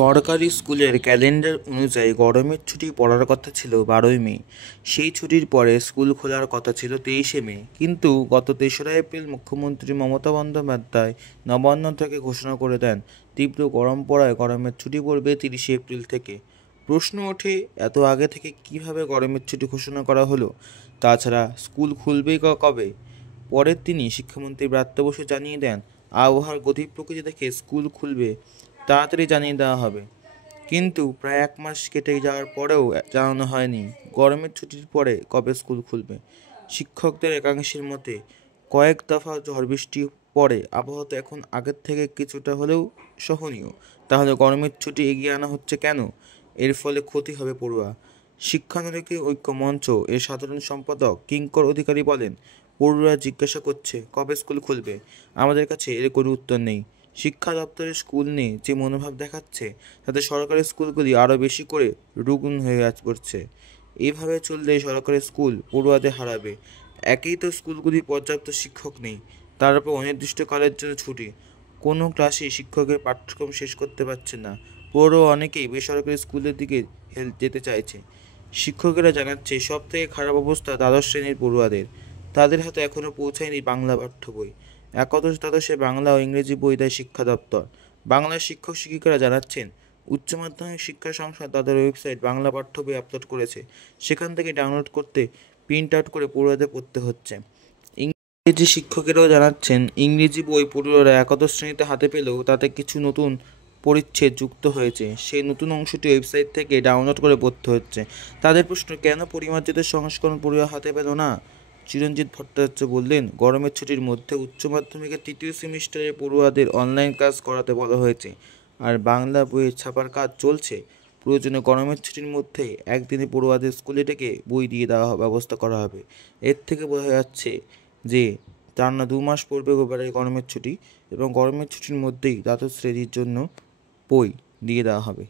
সরকারি স্কুলের ক্যালেন্ডার অনুযায়ী গরমের ছুটি পড়ার কথা ছিল 12ই মে। সেই ছুটির পরে স্কুল খোলার কথা ছিল 23শে মে, কিন্তু গত 3রা এপ্রিল মুখ্যমন্ত্রী মমতা বন্দ্যোপাধ্যায় নবান্ন থেকে ঘোষণা করে দেন তীব্র গরম পড়ায় গরমের ছুটি পড়বে 30শে এপ্রিল থেকে। প্রশ্ন ওঠে, এত আগে থেকে কিভাবে গরমের ছুটি ঘোষণা করা হলো? তাছাড়া স্কুল খুলবেই কবে? পরের দিনই শিক্ষামন্ত্রী ব্রাত্য বসু জানিয়ে দেন, আবহাওয়ার গতি প্রকৃতি দেখে স্কুল খুলবে তাড়াতাড়ি জানিয়ে দেওয়া হবে। কিন্তু প্রায় 1 মাস কেটে যাওয়ার পরেও জানানো হয়নি গরমের ছুটির পরে কবে স্কুল খুলবে। শিক্ষকদের একাংশের মতে, কয়েক দফা ঝড় বৃষ্টি পরে আবহাওয়া তো এখন আগের থেকে কিছুটা হলেও সহনীয়, তাহলে গরমের ছুটি এগিয়ে আনা হচ্ছে কেন? এর ফলে ক্ষতি হবে পড়ুয়া। শিক্ষানবিক ঐক্য মঞ্চ এর সাধারণ সম্পাদক কিঙ্কর অধিকারী বলেন, পড়ুয়ারা জিজ্ঞাসা করছে কবে স্কুল খুলবে, আমাদের কাছে এর কোনো উত্তর নেই। শিক্ষা দপ্তরের স্কুল নিয়ে যে মনোভাব দেখাচ্ছে, তাতে সরকারি স্কুলগুলি আরও বেশি করে রুগ্ন হয়ে পড়ছে। এইভাবে চললে সরকারি স্কুল পড়ুয়াদের হারাবে। একেই তো স্কুলগুলি পর্যাপ্ত শিক্ষক নেই, তার উপর অনির্দিষ্টকালের জন্য ছুটি। কোনো ক্লাসেই শিক্ষকের পাঠ্যক্রম শেষ করতে পারছে না। পড়ুয়া অনেকেই বেসরকারি স্কুলের দিকে যেতে চাইছে। শিক্ষকেরা জানাচ্ছে, সব থেকে খারাপ অবস্থা দ্বাদশ শ্রেণীর পড়ুয়াদের। তাদের হাতে এখনও পৌঁছায়নি বাংলা পাঠ্য বই। একাদশ দ্বাদশে বাংলা ও ইংরেজি বই দেয় শিক্ষা দপ্তর। বাংলার শিক্ষক শিক্ষিকারা জানাচ্ছেন, উচ্চ মাধ্যমিক শিক্ষা সংস্থা তাদের ওয়েবসাইট বাংলা পাঠ্য বই আপলোড করেছে, সেখান থেকে ডাউনলোড করতে প্রিন্ট আউট করে পড়ুয়াদের পড়তে হচ্ছে। ইংরেজি শিক্ষকেরাও জানাচ্ছেন, ইংরেজি বই পড়ুয়ারা একাদশ শ্রেণীতে হাতে পেলেও তাতে কিছু নতুন পরিচ্ছেদ যুক্ত হয়েছে, সেই নতুন অংশটি ওয়েবসাইট থেকে ডাউনলোড করে পড়তে হচ্ছে। তাদের প্রশ্ন, কেন পরিমার্জিত সংস্করণ পড়ুয়া হাতে পেল না? চিরঞ্জিত ভট্টাচার্য বললেন, গরমের ছুটির মধ্যে উচ্চ মাধ্যমিকের 3য় সেমিস্টারে পড়ুয়াদের অনলাইন ক্লাস করাতে বলা হয়েছে, আর বাংলা বইয়ের ছাপার কাজ চলছে। প্রয়োজনে গরমের ছুটির মধ্যে একদিনে পড়ুয়াদের স্কুলে ডেকে বই দিয়ে দেওয়া ব্যবস্থা করা হবে। এর থেকে বোঝা যাচ্ছে যে টানা 2 মাস পড়বে এবারে গরমের ছুটি, এবং গরমের ছুটির মধ্যেই দ্বাদশ শ্রেণীর জন্য বই দিয়ে দেওয়া হবে।